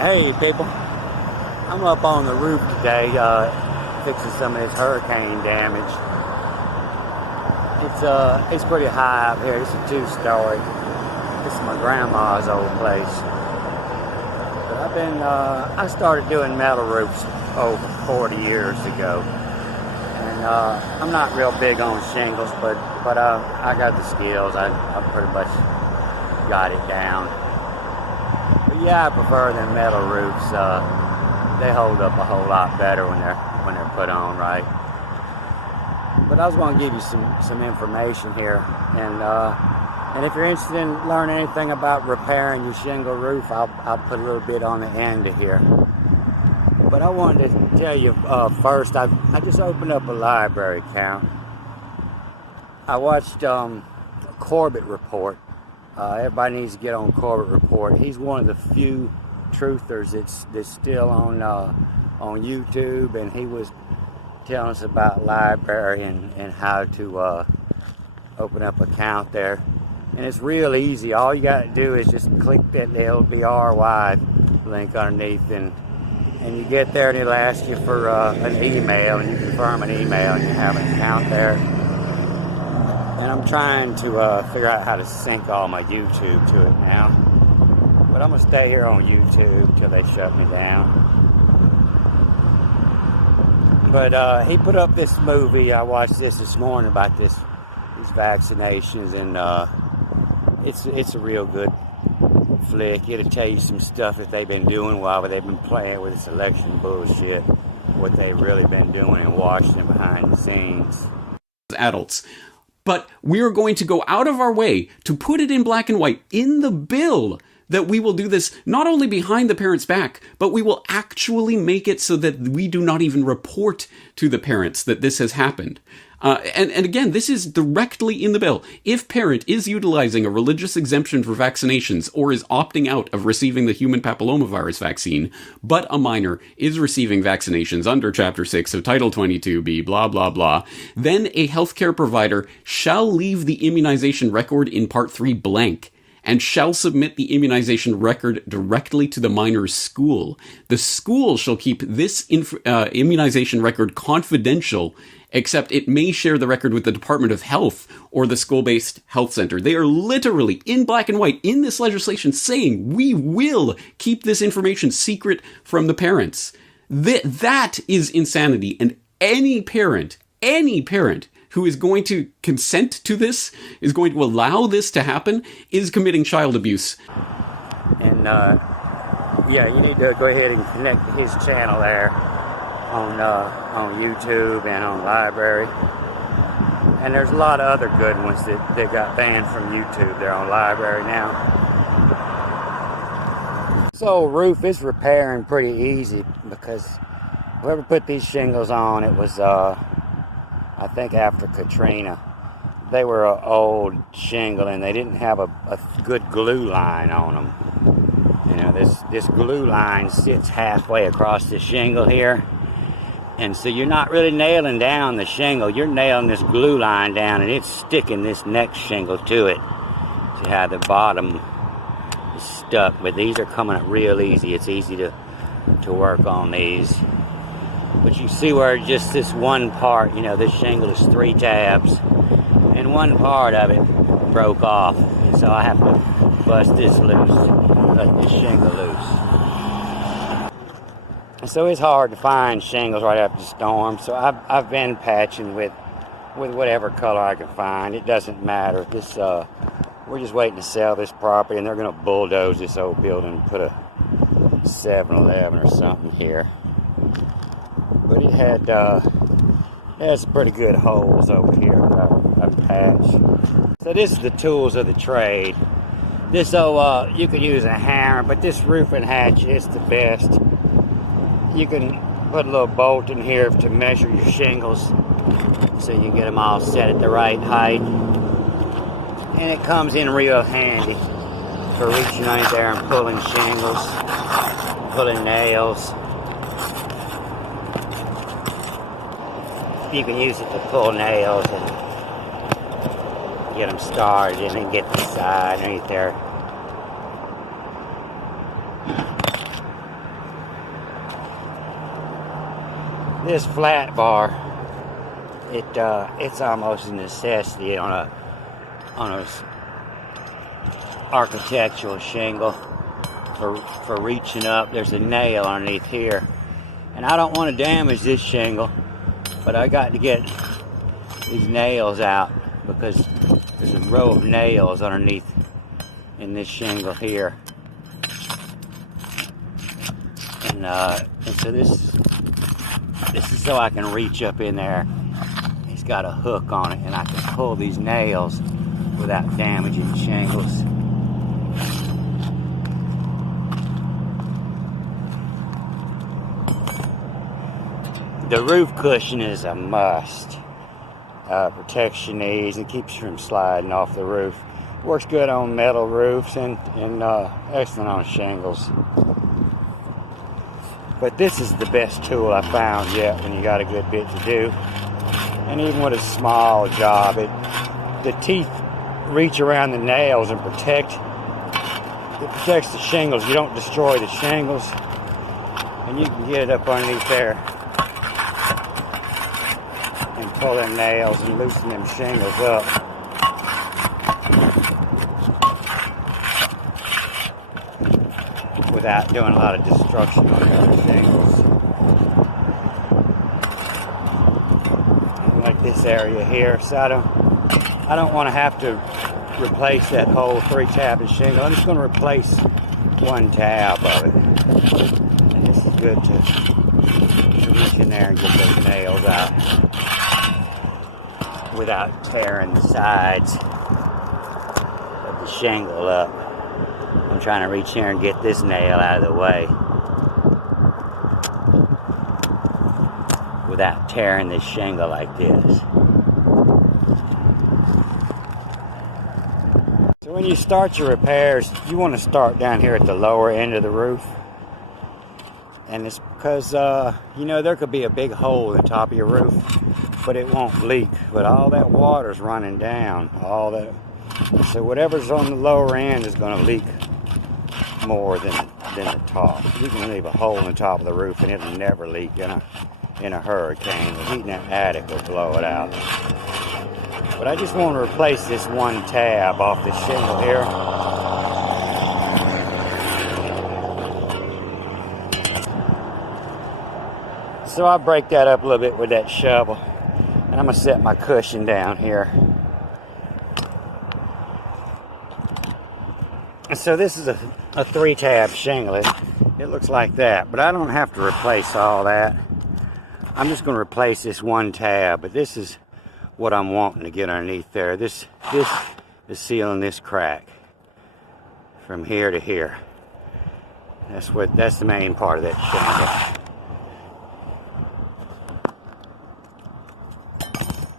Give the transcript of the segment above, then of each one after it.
Hey people, I'm up on the roof today fixing some of this hurricane damage. It's pretty high up here. It's a two-story. This is my grandma's old place. But I started doing metal roofs over 40 years ago. And I'm not real big on shingles, but I got the skills. I pretty much got it down. But yeah, I prefer them metal roofs. They hold up a whole lot better when they're put on right. But I was going to give you some information here, and if you're interested in learning anything about repairing your shingle roof, I'll put a little bit on the end of here. But I wanted to tell you first, I just opened up a library account. I watched Corbett Report. Everybody needs to get on Corbett Report. He's one of the few truthers that's still on YouTube, and he was telling us about library and how to open up an account there. And it's real easy. All you got to do is just click that LBRY link underneath, and you get there, and it'll ask you for an email, and you confirm an email, and you have an account there. And I'm trying to figure out how to sync all my YouTube to it now. But I'm going to stay here on YouTube till they shut me down. But he put up this movie. I watched this morning about these vaccinations, and it's a real good flick. It'll tell you some stuff that they've been doing while they've been playing with this election bullshit, what they've really been doing in Washington behind the scenes. Adults. But we're going to go out of our way to put it in black and white in the bill that we will do this not only behind the parent's back, but we will actually make it so that we do not even report to the parents that this has happened. And again, this is directly in the bill. If parent is utilizing a religious exemption for vaccinations or is opting out of receiving the human papillomavirus vaccine, but a minor is receiving vaccinations under Chapter 6 of Title 22B, blah, blah, blah, then a healthcare provider shall leave the immunization record in Part 3 blank and shall submit the immunization record directly to the minor's school. The school shall keep this immunization record confidential, except it may share the record with the Department of Health or the school-based health center. They are literally, in black and white, in this legislation, saying we will keep this information secret from the parents. That is insanity, and any parent who is going to consent to this, is going to allow this to happen, is committing child abuse. And yeah, you need to go ahead and connect to his channel there on YouTube and on library. And there's a lot of other good ones that got banned from YouTube. They're on library now. So roof is repairing pretty easy, because whoever put these shingles on, it was I think after Katrina. They were an old shingle, and they didn't have a good glue line on them. You know, this glue line sits halfway across the shingle here. And so you're not really nailing down the shingle, you're nailing this glue line down, and it's sticking this next shingle to it. See how the bottom is stuck, but these are coming up real easy. It's easy to work on these. But you see where just this one part, you know, this shingle is 3 tabs, and one part of it broke off. And so I have to bust this loose, cut this shingle loose. And so it's hard to find shingles right after the storm. So I've been patching with whatever color I can find. It doesn't matter. This we're just waiting to sell this property, and they're going to bulldoze this old building and put a 7-Eleven or something here. But it had some pretty good holes over here that I've patched. So this is the tools of the trade. This you could use a hammer, but this roofing hatch is the best. You can put a little bolt in here to measure your shingles, so you get them all set at the right height. And it comes in real handy for reaching out there and pulling shingles, pulling nails. You can use it to pull nails and get them started, and then get the side underneath there. This flat bar, it's almost a necessity on a architectural shingle for reaching up. There's a nail underneath here, and I don't want to damage this shingle, but I got to get these nails out because there's a row of nails underneath in this shingle here, and so this is so I can reach up in there. It's got a hook on it, and I can pull these nails without damaging the shingles. The roof cushion is a must. Protects your knees and keeps you from sliding off the roof. Works good on metal roofs and excellent on shingles. But this is the best tool I found yet when you got a good bit to do. And even with a small job, the teeth reach around the nails and protects the shingles. You don't destroy the shingles, and you can get it up underneath there and pull them nails and loosen them shingles up. Without doing a lot of destruction on the other shingles. Like this area here, so I don't want to have to replace that whole 3-tab shingle. I'm just going to replace 1 tab of it. And this is good to reach in there and get those nails out without tearing the sides of the shingle up. I'm trying to reach here and get this nail out of the way without tearing this shingle like this. So when you start your repairs, you want to start down here at the lower end of the roof. And it's because, there could be a big hole in the top of your roof, but it won't leak. But all that water's running down, so whatever's on the lower end is going to leak more than the top. You can leave a hole in the top of the roof and it'll never leak in a hurricane. The heat in that attic will blow it out. But I just want to replace this 1 tab off this shingle here. So I break that up a little bit with that shovel, and I'm going to set my cushion down here. So this is a 3-tab shingle. It looks like that, but I don't have to replace all that. I'm just going to replace this 1 tab, but this is what I'm wanting to get underneath there. This is sealing this crack from here to here. That's the main part of that shingle.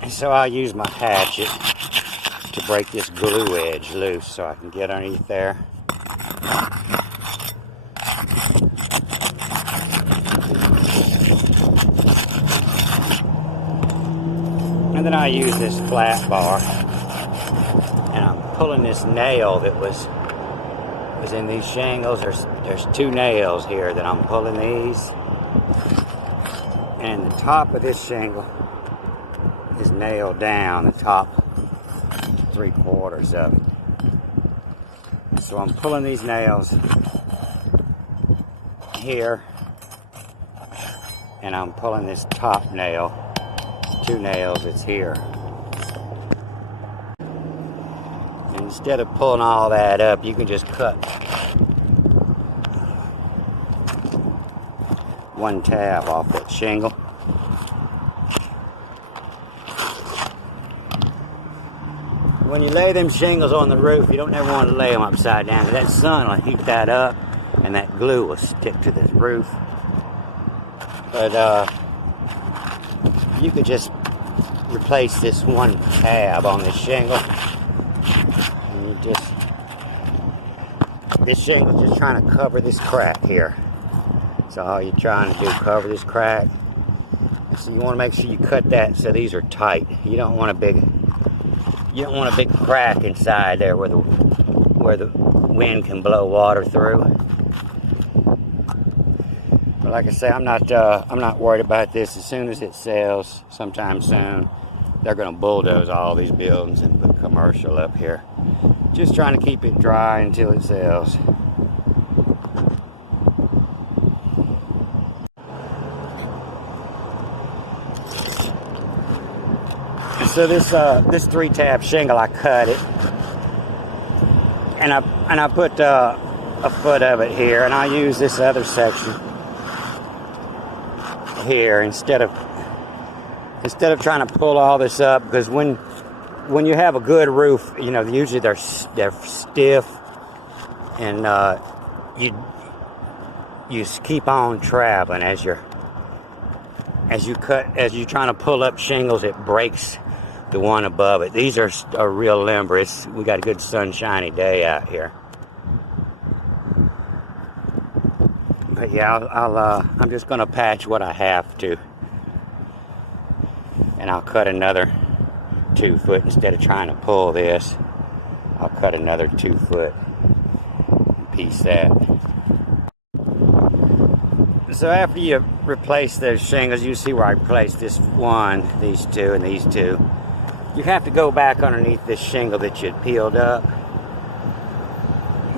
And so I'll use my hatchet to break this glue edge loose so I can get underneath there. And then I use this flat bar, and I'm pulling this nail that was in these shingles. There's 2 nails here that I'm pulling these, and the top of this shingle is nailed down, the top 3/4 of it. So I'm pulling these nails here, and I'm pulling this top nail, 2 nails that's here. And instead of pulling all that up, you can just cut 1 tab off that shingle. When you lay them shingles on the roof, you don't ever want to lay them upside down. That sun will heat that up, and that glue will stick to the roof. But you could just replace this 1 tab on this shingle, and this shingle's just trying to cover this crack here. So all you're trying to do, cover this crack. So you want to make sure you cut that so these are tight. You don't want a big crack inside there where the wind can blow water through. But like I say, I'm not worried about this. As soon as it sells, sometime soon, they're going to bulldoze all these buildings and put commercial up here. Just trying to keep it dry until it sells. So this 3-tab shingle, I cut it, and I put a foot of it here, and I use this other section here instead of trying to pull all this up, because when you have a good roof, you know, usually they're stiff, and you keep on traveling as you're trying to pull up shingles. It breaks the one above it. These are real limber. We got a good sunshiny day out here. But yeah, I'm just gonna patch what I have to, and I'll cut another 2 foot instead of trying to pull this. I'll cut another 2 foot and piece that. So after you replace those shingles, you see where I placed this one, these two, and these two. You have to go back underneath this shingle that you peeled up.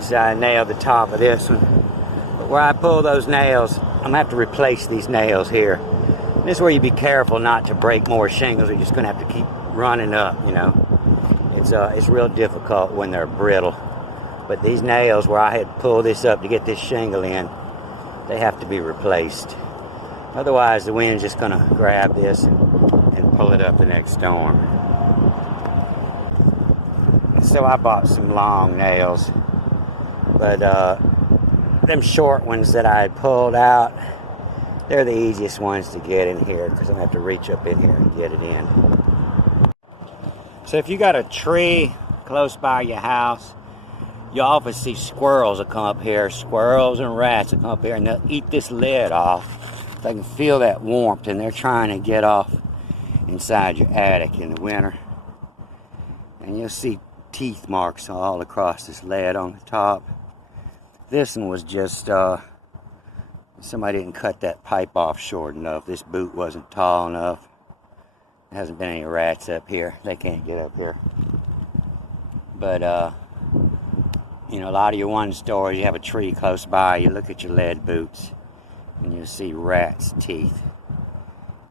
So I nailed the top of this one. But where I pull those nails, I'm going to have to replace these nails here. And this is where you be careful not to break more shingles. You're just going to have to keep running up, you know. It's real difficult when they're brittle. But these nails, where I had pulled this up to get this shingle in, they have to be replaced. Otherwise, the wind's just going to grab this and pull it up the next storm. So I bought some long nails, but them short ones that I had pulled out, they're the easiest ones to get in here, because I'm going to have to reach up in here and get it in. So if you got a tree close by your house, you often see squirrels that come up here. Squirrels and rats that come up here, and they'll eat this lead off. They can feel that warmth, and they're trying to get off inside your attic in the winter. And you'll see teeth marks all across this lead on the top. This one was just somebody didn't cut that pipe off short enough. This boot wasn't tall enough. There hasn't been any rats up here. They can't get up here. But you know, a lot of your one stores, you have a tree close by, you look at your lead boots and you'll see rats' teeth.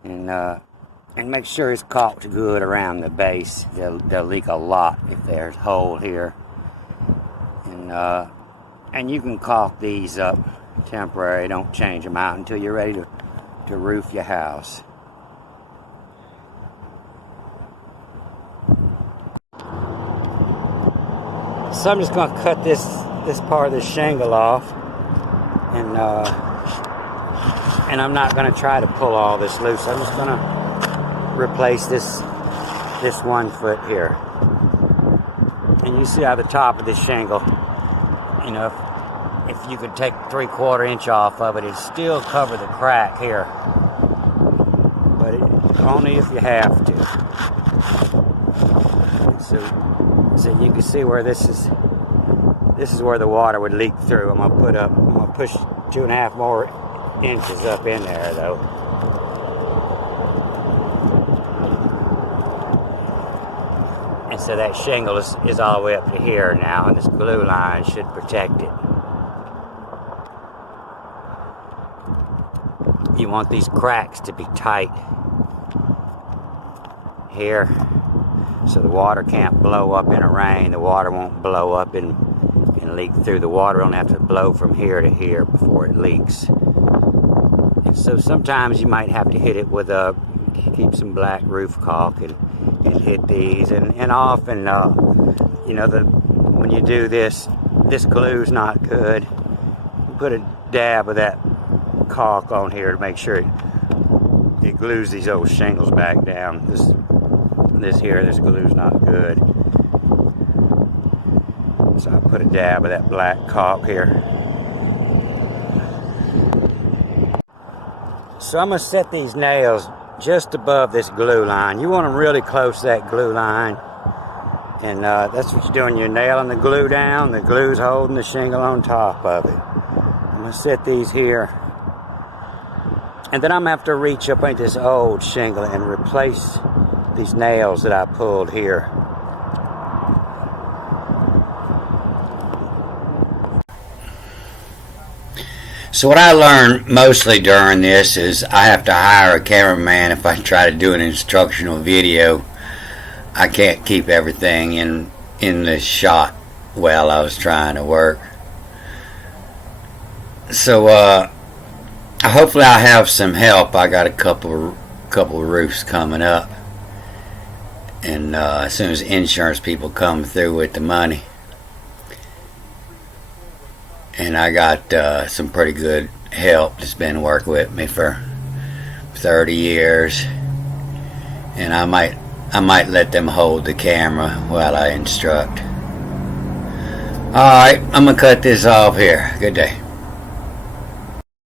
And make sure it's caulked good around the base. They'll leak a lot if there's a hole here. And you can caulk these up temporary. Don't change them out until you're ready to roof your house. So I'm just going to cut this part of the shingle off, and I'm not going to try to pull all this loose. I'm just going to replace this 1 foot here. And you see how the top of this shingle, you know, if you could take 3/4 inch off of it, it'd still cover the crack here. But only if you have to. So you can see where this is where the water would leak through. I'm gonna push 2.5 more inches up in there though. And so that shingle is all the way up to here now, and this glue line should protect it. You want these cracks to be tight here, so the water can't blow up in a rain. The water won't blow up and leak through. The water will have to blow from here to here before it leaks. And so sometimes you might have to hit it with keep some black roof caulk and hit these. And often, you know, when you do this glue's not good. Put a dab of that caulk on here to make sure it glues these old shingles back down. This glue's not good. So I put a dab of that black caulk here. So I'm going to set these nails just above this glue line. You want them really close to that glue line. And that's what you're doing. You're nailing the glue down. The glue's holding the shingle on top of it. I'm going to set these here And then I'm going to have to reach up into this old shingle and replace these nails that I pulled here. So what I learned mostly during this is I have to hire a cameraman if I try to do an instructional video. I can't keep everything in the shot while I was trying to work. So hopefully I'll have some help. I got a couple roofs coming up, and as soon as insurance people come through with the money, and I got some pretty good help that's been working with me for 30 years, and I might let them hold the camera while I instruct. Alright, I'm gonna cut this off here. Good day.